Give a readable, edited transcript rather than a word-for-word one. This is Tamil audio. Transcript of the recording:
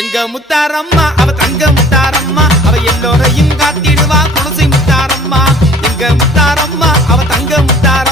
எங்க முத்தாரம்மா அவ தங்க முத்தாரம்மா அவ எல்லோரையும் காத்திடுவா குலசை முத்தாரம்மா எங்க முத்தாரம்மா அவ தங்க முத்தாரம்மா